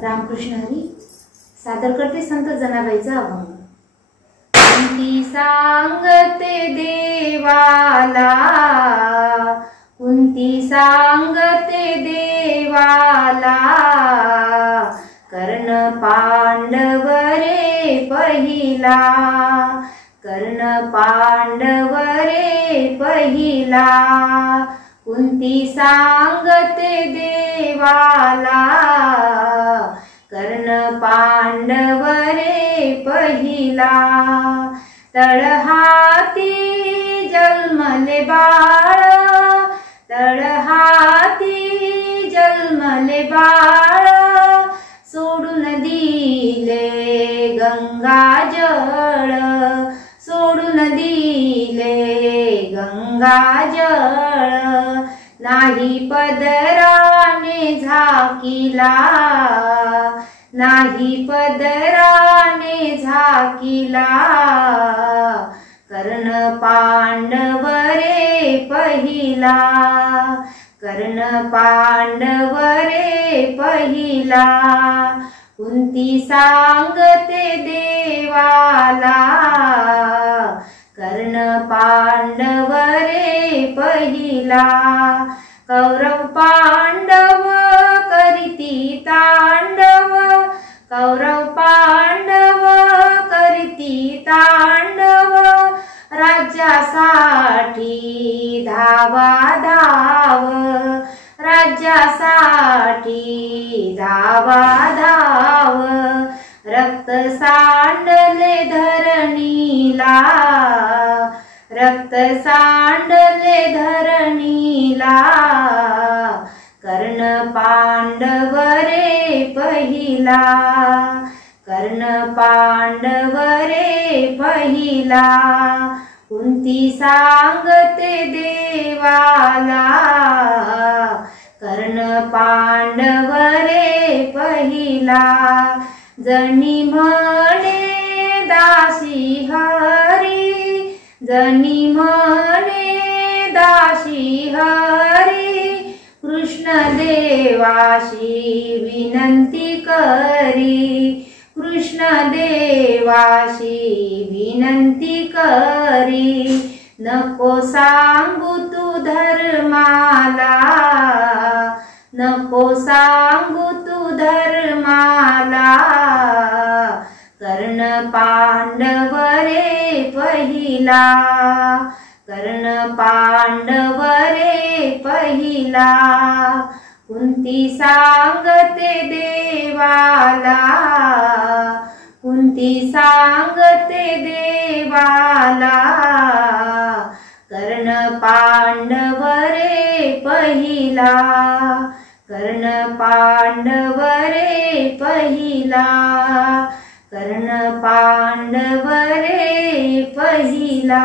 रामकृष्ण हरी सादर करते संत जनाबाईचा अभंग। कुंती सांगते देवाला, कुंती सांगते देवाला, कर्ण पांडव रे पहिला, कर्ण पांडव रे पहिला। कुंती सांगते देवाला, कर्ण पांडव रे पहिला। तळहाती जन्मले बाळ, तळहाती जन्मले बाळ, सोडून दिले गंगाजळ, सोडून दिले गंगाजळ। नाही पदराने झाकिला, नाही पदराने झाकिला, कर्ण पांडव रे पहिला, कर्ण पांडव रे पहिला। कुंती सांगते देवाला, कर्ण पांडव रे पहिला। कौरव पांडव करीती तांडव, कौरव पांडव करीती तांडव, राज्यासाठी धावा धाव, राज्यासाठी धावा धाव। रक्त सांडले धरणीला, रक्त सांडले धरणीला, कर्ण पांडव रे पहिला, कर्ण पांडव रे पहिला। कुंती सांगते देवाला, कर्ण पांडव रे पहिला। जनी म्हणे दासी हरी, जनी म्हणे दासी हरी, कृष्ण देवाशी विनंती करी, कृष्ण देवाशी विनंती करी। नको सांगू तू धर्माला, नको सांगू तू धर्माला, कर्ण पांडव रे पहिला, कर्ण पांडव रे पहिला। कुंती सांगते देवाला, कुंती सांगते देवाला, कर्ण पांडव रे पहिला, कर्ण पांडव रे पहिला, कर्ण पांडव रे पहिला।